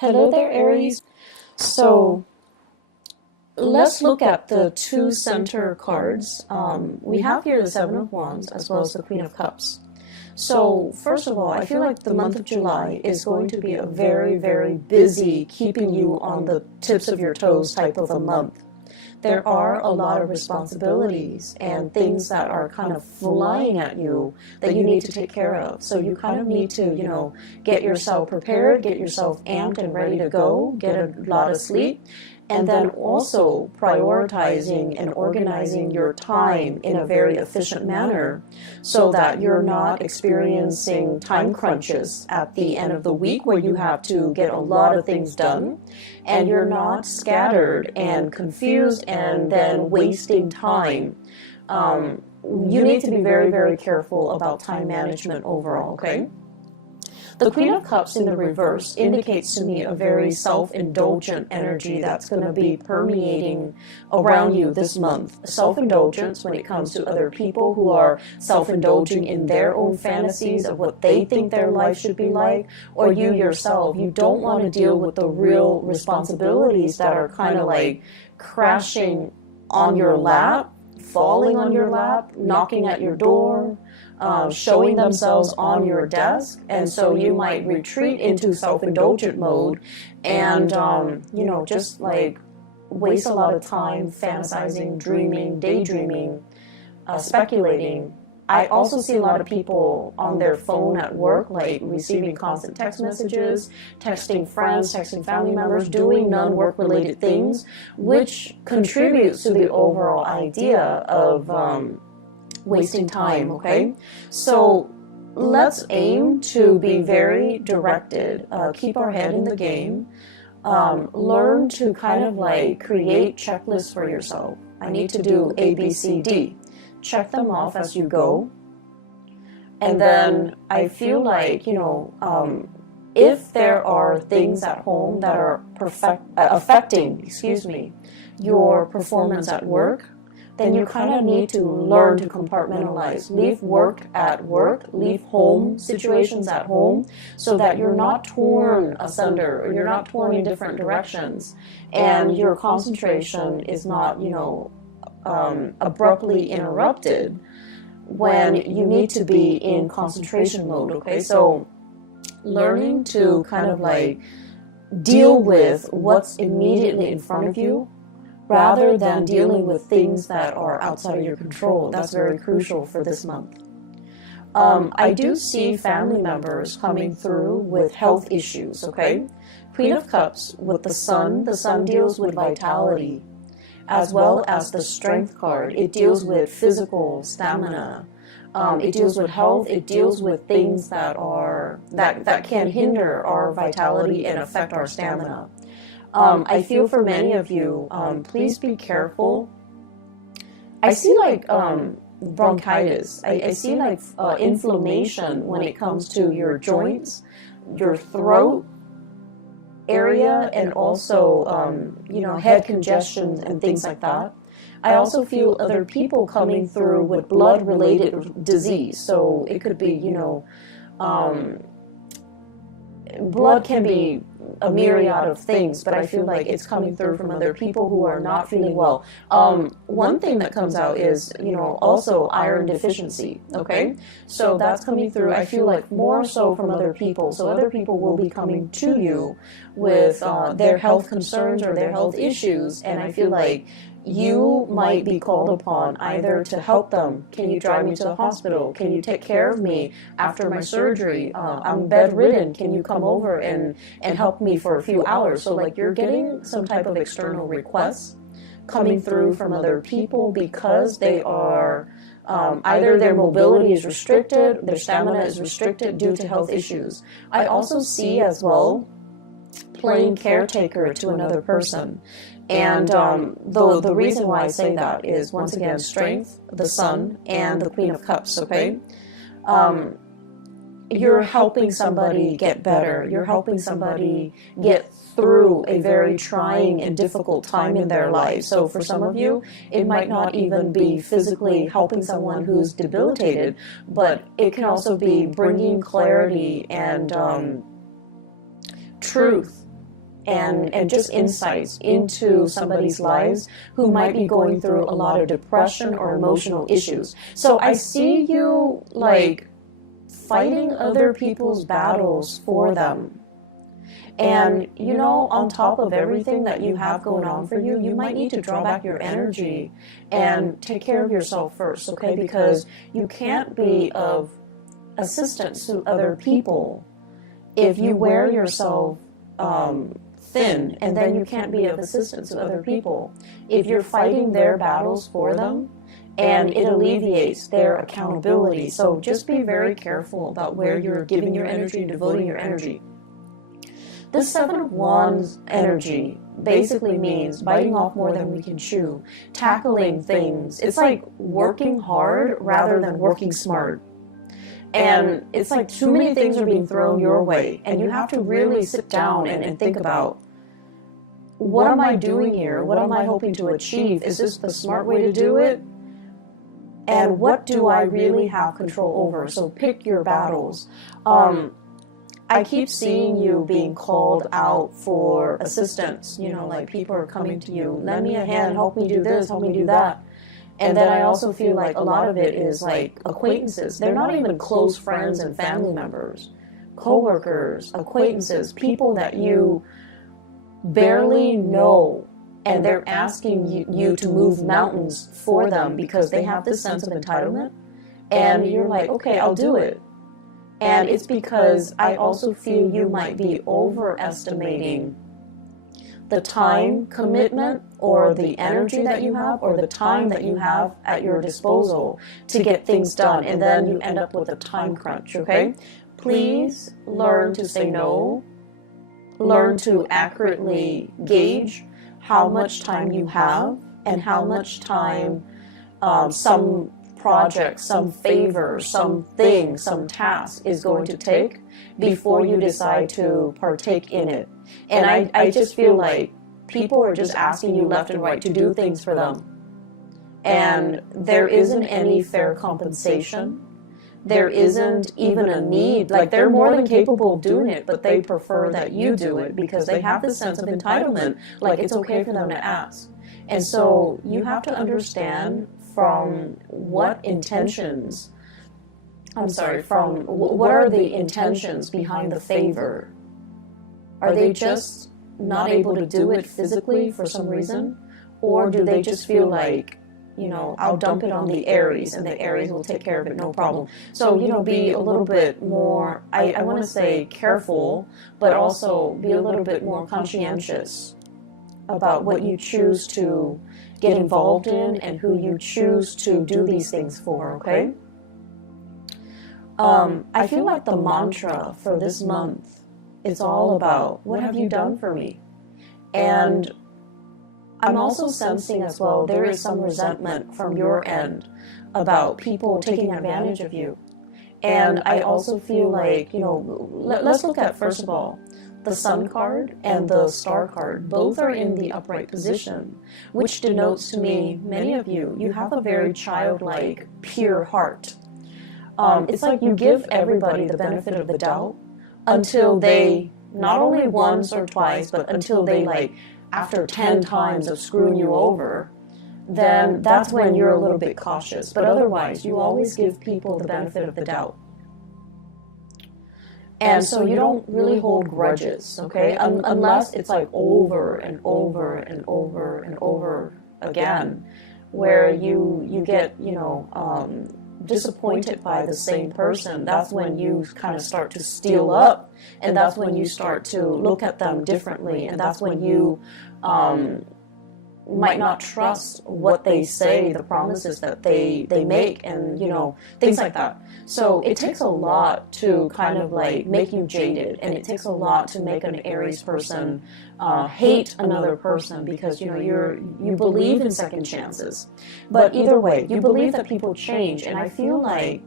Hello there, Aries. So let's look at the two center cards. We have here the Seven of Wands as well as the Queen of Cups. So first of all, I feel like the month of July is going to be a very, very busy, keeping you on the tips of your toes type of a month. There are a lot of responsibilities and things that are kind of flying at you that you need to take care of. So you kind of need to, get yourself prepared, get yourself amped and ready to go, get a lot of sleep, and then also prioritizing and organizing your time in a very efficient manner so that you're not experiencing time crunches at the end of the week where you have to get a lot of things done and you're not scattered and confused and then wasting time. You need to be very, very careful about time management overall, okay? The Queen of Cups in the reverse indicates to me a very self-indulgent energy that's going to be permeating around you this month. Self-indulgence when it comes to other people who are self-indulging in their own fantasies of what they think their life should be like, or you yourself. You don't want to deal with the real responsibilities that are kind of like crashing on your lap, falling on your lap, knocking at your door, showing themselves on your desk, and so you might retreat into self-indulgent mode and, just like waste a lot of time fantasizing, dreaming, daydreaming, speculating. I also see a lot of people on their phone at work, like receiving constant text messages, texting friends, texting family members, doing non-work related things, which contributes to the overall idea of wasting time, okay? So let's aim to be very directed, keep our head in the game, learn to kind of like create checklists for yourself. I need to do A, B, C, D. Check them off as you go. And then I feel like, if there are things at home that are affecting, your performance at work, then you kind of need to learn to compartmentalize. Leave work at work, leave home situations at home, so that you're not torn asunder, or you're not torn in different directions, and your concentration is not, abruptly interrupted when you need to be in concentration mode, okay? So learning to kind of like deal with what's immediately in front of you, rather than dealing with things that are outside of your control. That's very crucial for this month. I do see family members coming through with health issues, okay? Queen of Cups with the Sun deals with vitality, as well as the Strength card. It deals with physical stamina. It deals with health. It deals with things that can hinder our vitality and affect our stamina. I feel for many of you, please be careful. I see like bronchitis. I see like inflammation when it comes to your joints, your throat area, and also, head congestion and things like that. I also feel other people coming through with blood-related disease. So it could be, blood can be a myriad of things, but I feel like it's coming through from other people who are not feeling well. One thing that comes out is, also iron deficiency, okay? So that's coming through, I feel like, more so from other people. So other people will be coming to you with their health concerns or their health issues, and I feel like you might be called upon either to help them. Can you drive me to the hospital? Can you take care of me after my surgery? I'm bedridden. Can you come over and help me for a few hours? So like you're getting some type of external requests coming through from other people because they are either their mobility is restricted, their stamina is restricted due to health issues. I also see as well playing caretaker to another person. And the reason why I say that is, once again, Strength, the Sun, and the Queen of Cups, okay? You're helping somebody get better. You're helping somebody get through a very trying and difficult time in their life. So for some of you, it might not even be physically helping someone who's debilitated, but it can also be bringing clarity and truth and just insights into somebody's lives who might be going through a lot of depression or emotional issues. So I see you like fighting other people's battles for them. And, you know, on top of everything that you have going on for you, you might need to draw back your energy and take care of yourself first, okay? Because you can't be of assistance to other people if you wear yourself thin, and then you can't be of assistance to other people if you're fighting their battles for them, and it alleviates their accountability. So just be very careful about where you're giving your energy and devoting your energy. This Seven of Wands energy basically means biting off more than we can chew, tackling things. It's like working hard rather than working smart. And it's like too many things are being thrown your way, and you have to really sit down and think about, what am I doing here? What am I hoping to achieve? Is this the smart way to do it? And what do I really have control over? So pick your battles. I keep seeing you being called out for assistance. You know, like people are coming to you, lend me a hand, help me do this, help me do that. And then I also feel like a lot of it is like acquaintances. They're not even close friends and family members. Co-workers, acquaintances, people that you barely know. And they're asking you to move mountains for them because they have this sense of entitlement. And you're like, okay, I'll do it. And it's because I also feel you might be overestimating the time commitment or the energy that you have or the time that you have at your disposal to get things done. And then you end up with a time crunch, okay? Please learn to say no. Learn to accurately gauge how much time you have and how much time some project, some favor, something, some task is going to take before you decide to partake in it. And I just feel like people are just asking you left and right to do things for them. And there isn't any fair compensation. There isn't even a need. Like, they're more than capable of doing it, but they prefer that you do it because they have this sense of entitlement. Like, it's okay for them to ask. And so you have to understand from what intentions, from what are the intentions behind the favor? Are they just not able to do it physically for some reason? Or do they just feel like, you know, I'll dump it on the Aries and the Aries will take care of it, no problem. So, you know, be a little bit more, I want to say careful, but also be a little bit more conscientious about what you choose to get involved in and who you choose to do these things for, okay? I feel like the mantra for this month, it's all about, what have you done for me? And I'm also sensing as well, there is some resentment from your end about people taking advantage of you. And I also feel like, you know, let's look at, first of all, the Sun card and the Star card. Both are in the upright position, which denotes to me, many of you, you have a very childlike, pure heart. It's like you give everybody the benefit of the doubt until they, not only once or twice, but until they, like, after 10 times of screwing you over, then that's when you're a little bit cautious. But otherwise, you always give people the benefit of the doubt. And so you don't really hold grudges, okay? Unless it's like over and over and over and over again, where you get, you know, disappointed by the same person. That's when you kind of start to steel up, and that's when you start to look at them differently, and that's when you might not trust what they say, the promises that they make, and, you know, things like that. So it takes a lot to kind of like make you jaded, and it takes a lot to make an Aries person hate another person, because, you know, you believe in second chances. But either way, you believe that people change, and I feel like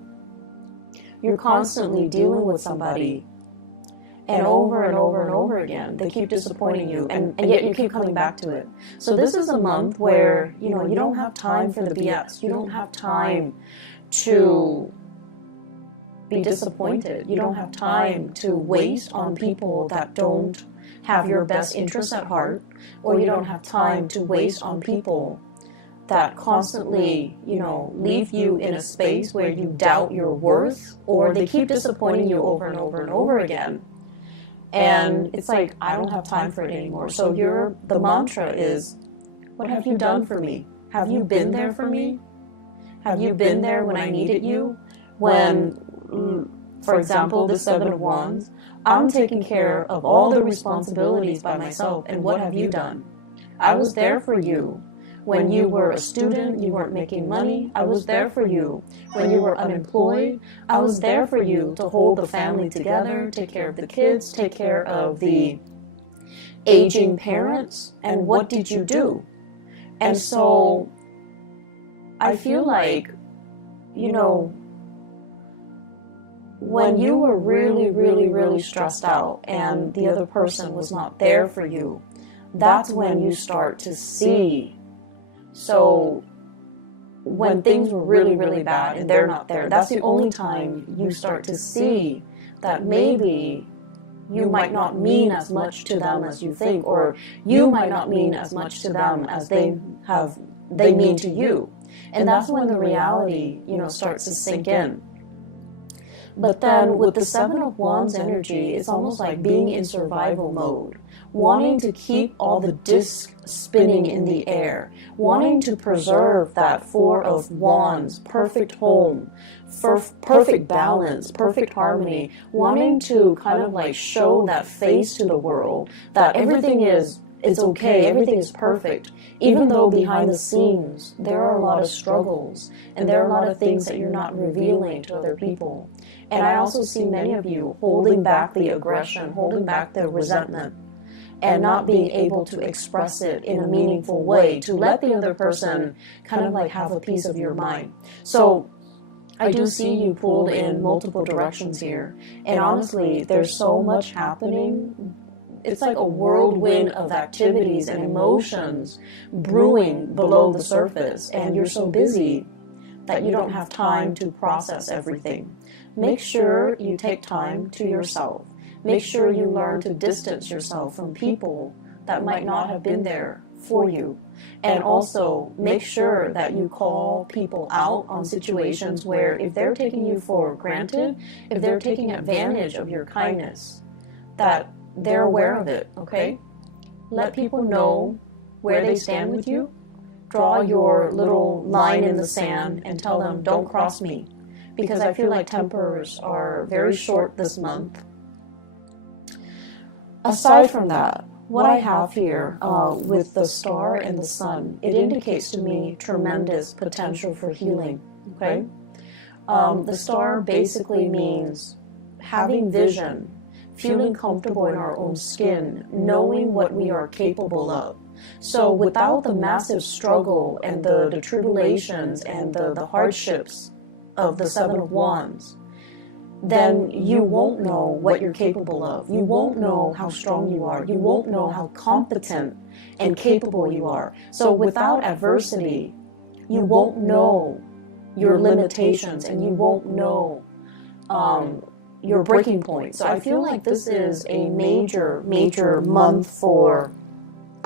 you're constantly dealing with somebody, and over and over and over again, they keep disappointing you, and yet you keep coming back to it. So this is a month where, you know, you don't have time for the BS. You don't have time to be disappointed. You don't have time to waste on people that don't have your best interests at heart, or you don't have time to waste on people that constantly, leave you in a space where you doubt your worth, or they keep disappointing you over and over and over again. And it's like, I don't have time for it anymore. So the mantra is, what have you done for me? Have you been there for me? Have you been there when I needed you? When, for example, the Seven of Wands, I'm taking care of all the responsibilities by myself, and what have you done? I was there for you. When you were a student, you weren't making money, I was there for you. When you were unemployed, I was there for you to hold the family together, take care of the kids, take care of the aging parents. And what did you do? And so I feel like, when you were really, really, really stressed out and the other person was not there for you, that's when you start to see. So when things were really, really bad and they're not there, that's the only time you start to see that maybe you might not mean as much to them as you think, or you might not mean as much to them as they mean to you. And that's when the reality, starts to sink in. But then with the Seven of Wands energy, it's almost like being in survival mode, wanting to keep all the discs spinning in the air, wanting to preserve that Four of Wands, perfect home, perfect balance, perfect harmony, wanting to kind of like show that face to the world, that everything is it's okay, everything is perfect, even though behind the scenes there are a lot of struggles and there are a lot of things that you're not revealing to other people. And I also see many of you holding back the aggression, holding back the resentment, and not being able to express it in a meaningful way to let the other person kind of like have a piece of your mind. So I do see you pulled in multiple directions here, and honestly, there's so much happening. It's like a whirlwind of activities and emotions brewing below the surface, and you're so busy that you don't have time to process everything. Make sure you take time to yourself. Make sure you learn to distance yourself from people that might not have been there for you. And also make sure that you call people out on situations where if they're taking you for granted, if they're taking advantage of your kindness, that they're aware of it, okay? Let people know where they stand with you. Draw your little line in the sand and tell them, don't cross me. Because I feel like tempers are very short this month. Aside from that, what I have here with the star and the sun, it indicates to me tremendous potential for healing, okay? The star basically means having vision, feeling comfortable in our own skin, knowing what we are capable of. So without the massive struggle and the tribulations and the hardships of the Seven of Wands, then you won't know what you're capable of. You won't know how strong you are. You won't know how competent and capable you are. So without adversity, you won't know your limitations and you won't know your breaking point. So I feel like this is a major, major month for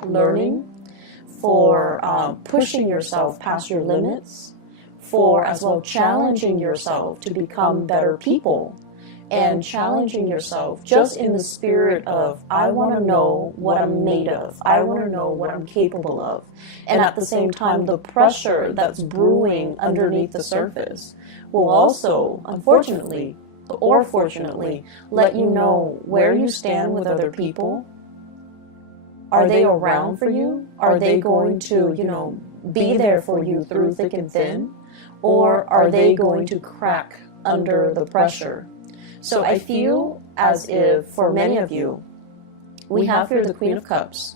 learning, for pushing yourself past your limits, for as well challenging yourself to become better people, and challenging yourself just in the spirit of, I want to know what I'm made of, I want to know what I'm capable of. And at the same time, the pressure that's brewing underneath the surface will also, unfortunately, or fortunately, let you know where you stand with other people. Are they around for you? Are they going to, be there for you through thick and thin? Or are they going to crack under the pressure? So I feel as if for many of you, we have here the Queen of Cups.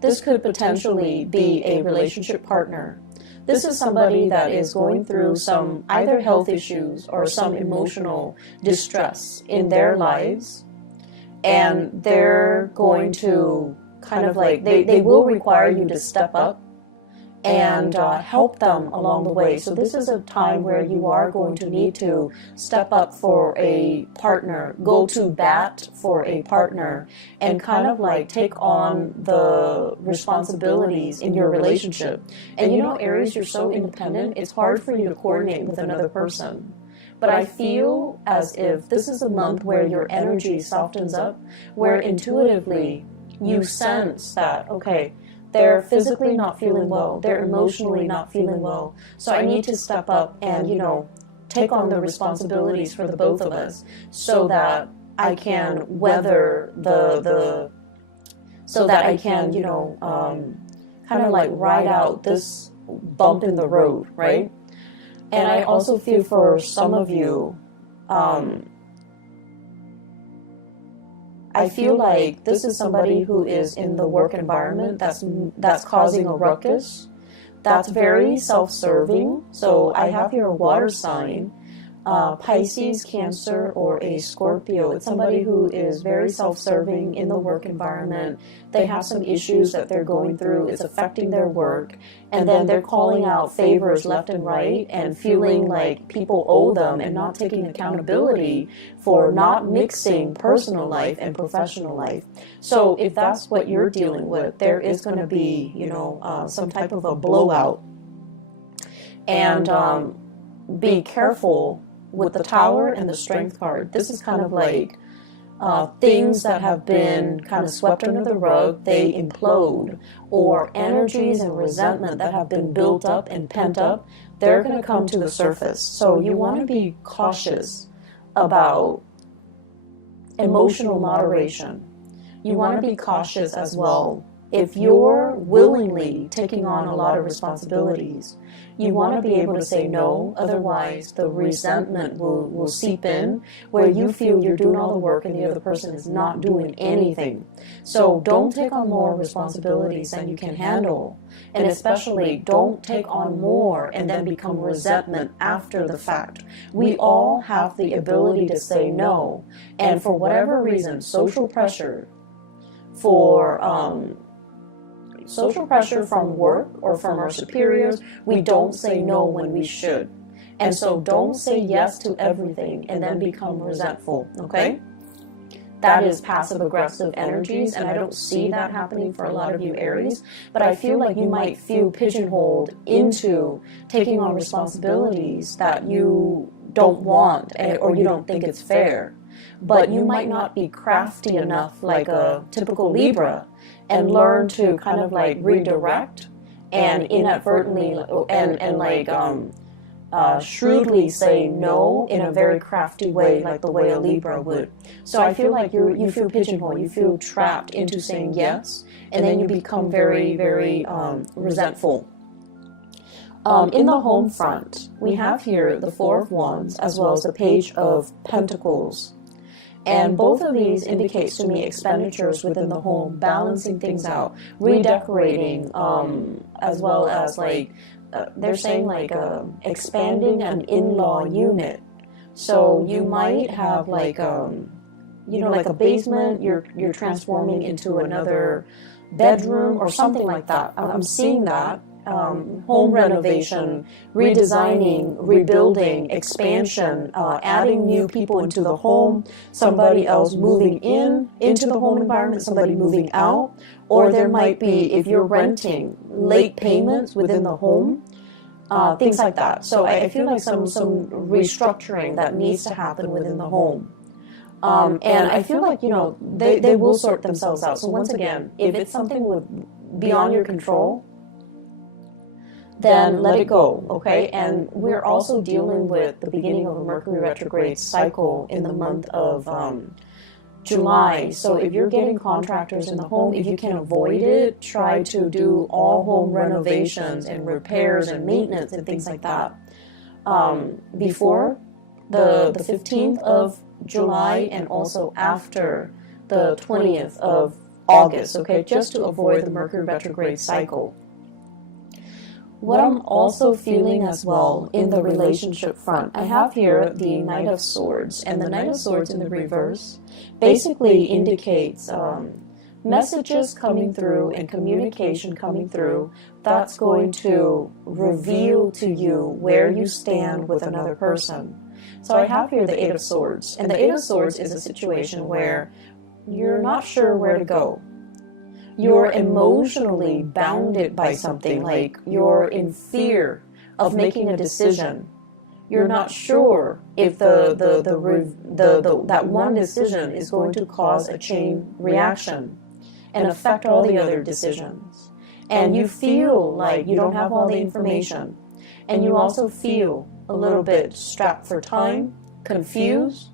This could potentially be a relationship partner. This is somebody that is going through some either health issues or some emotional distress in their lives. And they're going to kind of like, they will require you to step up and help them along the way. So this is a time where you are going to need to step up for a partner, go to bat for a partner, and kind of like take on the responsibilities in your relationship. And you know, Aries, you're so independent, it's hard for you to coordinate with another person. But I feel as if this is a month where your energy softens up, where intuitively you sense that, okay, they're physically not feeling well, they're emotionally not feeling well, so I need to step up and, you know, take on the responsibilities for the both of us so that I can weather so that I can, you know, kind of like ride out this bump in the road, right? And I also feel for some of you, I feel like this is somebody who is in the work environment that's causing a ruckus, that's very self-serving. So I have here a water sign, Pisces, Cancer, or a Scorpio. It's somebody who is very self-serving in the work environment. They have some issues that they're going through. It's affecting their work. And then they're calling out favors left and right and feeling like people owe them and not taking accountability for not mixing personal life and professional life. So if that's what you're dealing with, there is going to be, you know, some type of a blowout. And be careful with the Tower and the Strength card. This is kind of like things that have been kind of swept under the rug, they implode, or energies and resentment that have been built up and pent up, they're going to come to the surface. So you want to be cautious about emotional moderation. You want to be cautious as well. If you're willingly taking on a lot of responsibilities, you want to be able to say no, otherwise the resentment will seep in where you feel you're doing all the work and the other person is not doing anything. So don't take on more responsibilities than you can handle. And especially don't take on more and then become resentment after the fact. We all have the ability to say no. And for whatever reason, social pressure from work or from our superiors, we don't say no when we should. And so don't say yes to everything and then become resentful, okay? That is passive-aggressive energies, and I don't see that happening for a lot of you Aries, but I feel like you might feel pigeonholed into taking on responsibilities that you don't want or you don't think it's fair. But you might not be crafty enough like a typical Libra and learn to kind of like redirect and inadvertently shrewdly say no in a very crafty way, like the way a Libra would. So I feel like you feel pigeonholed, you feel trapped into saying yes, and then you become very, very resentful. In the home front, we have here the Four of Wands as well as the Page of Pentacles. And both of these indicates to me expenditures within the home, balancing things out, redecorating, as well as like, they're saying like expanding an in-law unit. So you might have like, you know, like a basement, you're transforming into another bedroom or something like that. I'm seeing that. Home renovation, redesigning, rebuilding, expansion, adding new people into the home, somebody else moving into the home environment, somebody moving out, or there might be, if you're renting, late payments within the home, things like that. So I feel like some restructuring that needs to happen within the home. And I feel like, you know, they will sort themselves out. So once again, if it's something beyond your control, then let it go, okay? And we're also dealing with the beginning of a Mercury retrograde cycle in the month of July. So if you're getting contractors in the home, if you can avoid it, try to do all home renovations and repairs and maintenance and things like that before the 15th of July and also after the 20th of August, okay? Just to avoid the Mercury retrograde cycle. What I'm also feeling as well in the relationship front, I have here the Knight of Swords, and the Knight of Swords in the reverse basically indicates messages coming through and communication coming through that's going to reveal to you where you stand with another person. So I have here the Eight of Swords, and the Eight of Swords is a situation where you're not sure where to go. You're emotionally bounded by something, like you're in fear of making a decision. You're not sure if that one decision is going to cause a chain reaction and affect all the other decisions. And you feel like you don't have all the information. And you also feel a little bit strapped for time, confused,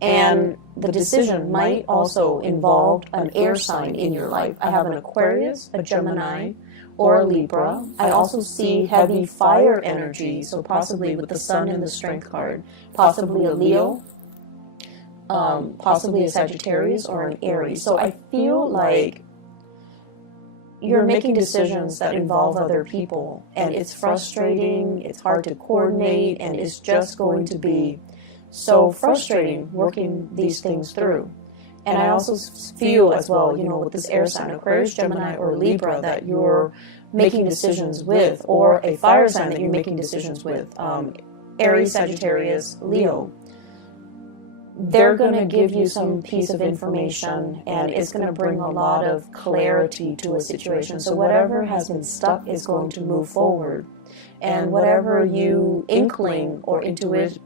and the decision might also involve an air sign in your life. I have an Aquarius, a Gemini, or a Libra. I also see heavy fire energy, so possibly with the Sun in the Strength card, possibly a Leo, possibly a Sagittarius or an Aries. So I feel like you're making decisions that involve other people, and it's frustrating, it's hard to coordinate, and it's just going to be so frustrating working these things through. And I also feel as well, you know, with this air sign, Aquarius, Gemini, or Libra, that you're making decisions with, or a fire sign that you're making decisions with, Aries, Sagittarius, Leo. They're going to give you some piece of information, and it's going to bring a lot of clarity to a situation. So whatever has been stuck is going to move forward. And whatever you inkling or intuitive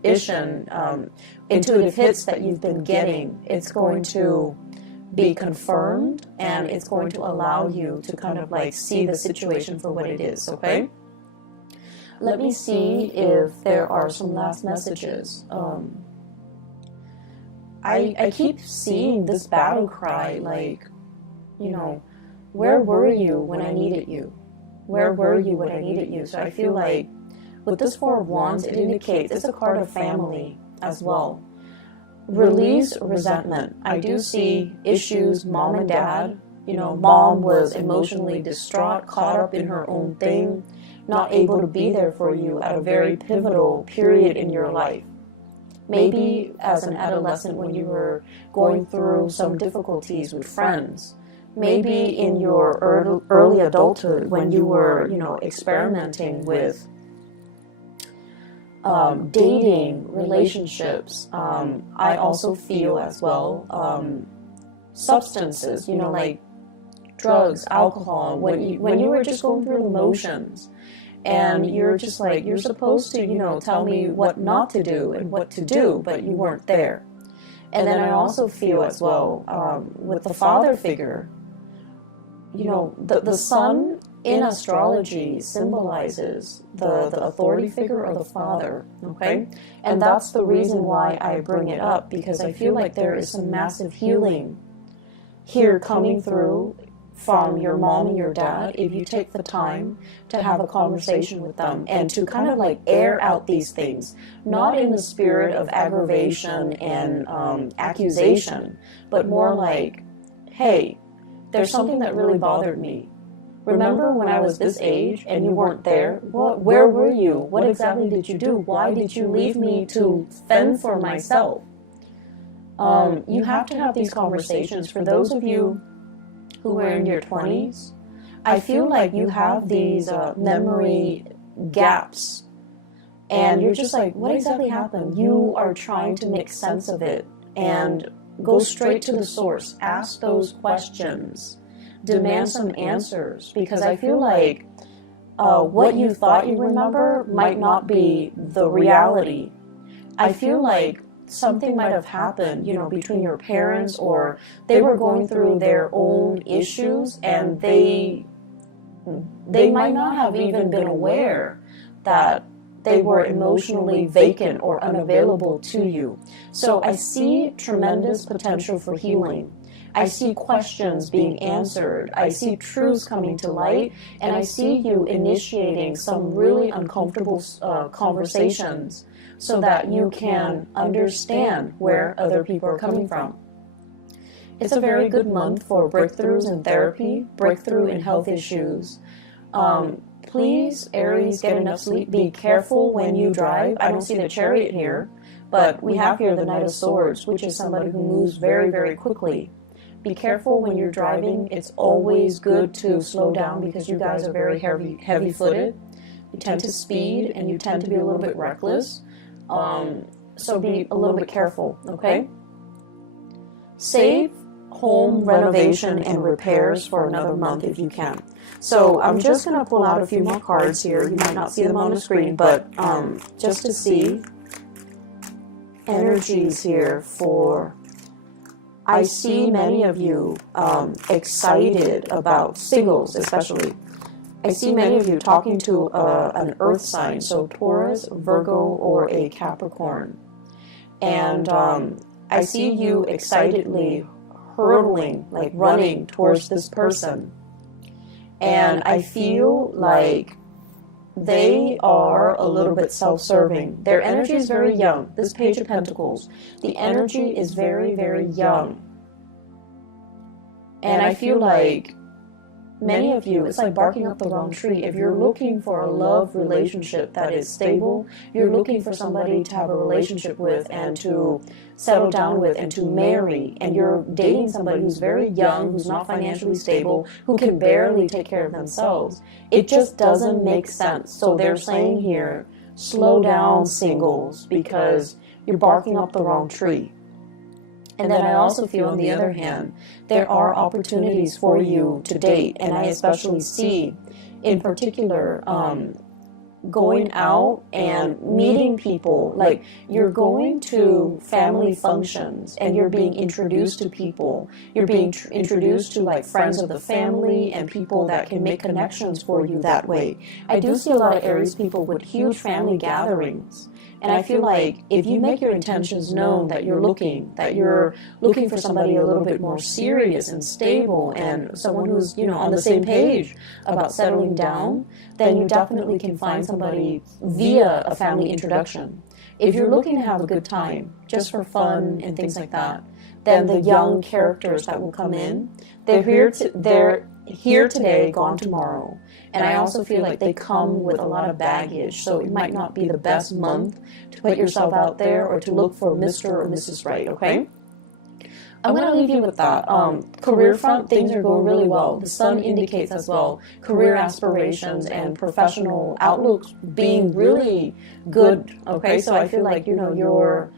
hits that you've been getting, it's going to be confirmed, and it's going to allow you to kind of like see the situation for what it is, okay? Let me see if there are some last messages. I keep seeing this battle cry, like, you know, where were you when I needed you? Where were you when I needed you? So I feel like with this Four of Wands, it indicates it's a card of family as well. Release resentment. I do see issues, mom and dad. You know, mom was emotionally distraught, caught up in her own thing, not able to be there for you at a very pivotal period in your life. Maybe as an adolescent when you were going through some difficulties with friends. Maybe in your early adulthood when you were, you know, experimenting with dating, relationships. I also feel as well substances, you know, like drugs, alcohol, when you were just going through the motions. And you're just like, you're supposed to, you know, tell me what not to do and what to do, but you weren't there. And then I also feel as well, with the father figure, you know, the sun in astrology symbolizes the authority figure or the father, okay? And that's the reason why I bring it up, because I feel like there is some massive healing here coming through from your mom and your dad, if you take the time to have a conversation with them and to kind of like air out these things, not in the spirit of aggravation and accusation, but more like, hey, there's something that really bothered me. Remember when I was this age and you weren't there? Where were you? What exactly did you do? Why did you leave me to fend for myself? You have to have these conversations. For those of you who are in your 20s, I feel like you have these memory gaps, and you're just like, what exactly happened? You are trying to make sense of it and go straight to the source. Ask those questions. Demand some answers, because I feel like what you thought you remember might not be the reality. I feel like something might have happened, you know, between your parents, or they were going through their own issues, and they might not have even been aware that they were emotionally vacant or unavailable to you. So I see tremendous potential for healing. I see questions being answered. I see truths coming to light, and I see you initiating some really uncomfortable conversations, so that you can understand where other people are coming from. It's a very good month for breakthroughs in therapy, breakthrough in health issues. Please, Aries, get enough sleep. Be careful when you drive. I don't see the Chariot here, but we have here the Knight of Swords, which is somebody who moves very, very quickly. Be careful when you're driving. It's always good to slow down because you guys are very heavy-footed. You tend to speed and you tend to be a little bit reckless. So be a little bit careful, okay? Save home renovation and repairs for another month if you can. So I'm just going to pull out a few more cards here. You might not see them on the screen, but just to see energies here for... I see many of you excited about singles, especially. I see many of you talking to an earth sign, so Taurus, Virgo, or a Capricorn. And I see you excitedly hurtling, like running towards this person. And I feel like they are a little bit self-serving. Their energy is very young. This Page of Pentacles, the energy is very, very young. And I feel like many of you, it's like barking up the wrong tree. If you're looking for a love relationship that is stable, you're looking for somebody to have a relationship with and to settle down with and to marry, and you're dating somebody who's very young, who's not financially stable, who can barely take care of themselves, it just doesn't make sense. So they're saying here, slow down, singles, because you're barking up the wrong tree. And then I also feel, on the other hand, there are opportunities for you to date. And I especially see, in particular, going out and meeting people. Like, you're going to family functions and you're being introduced to people. You're being introduced to, like, friends of the family and people that can make connections for you that way. I do see a lot of Aries people with huge family gatherings. And I feel like if you make your intentions known that you're looking for somebody a little bit more serious and stable and someone who's, you know, on the same page about settling down, then you definitely can find somebody via a family introduction. If you're looking to have a good time, just for fun and things like that, then the young characters that will come in, they're here today, gone tomorrow. And I also feel like they come with a lot of baggage, so it might not be the best month to put yourself out there or to look for Mr. or Mrs. Right, okay? I'm going to leave you with that. Career front, things are going really well. The sun indicates as well career aspirations and professional outlooks being really good, okay? So I feel like, you know, your,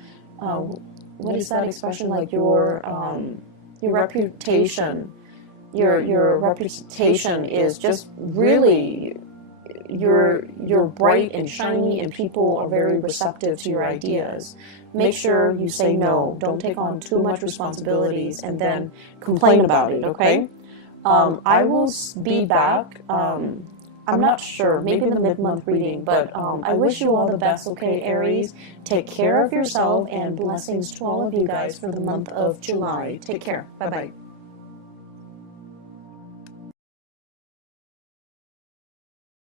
what is that expression? Like your reputation. Your reputation is just really, you're bright and shiny and people are very receptive to your ideas. Make sure you say no. Don't take on too much responsibilities and then complain about it, okay? I will be back, I'm not sure, maybe in the mid-month reading, but I wish you all the best, okay, Aries? Take care of yourself and blessings to all of you guys for the month of July. Take care. Bye-bye.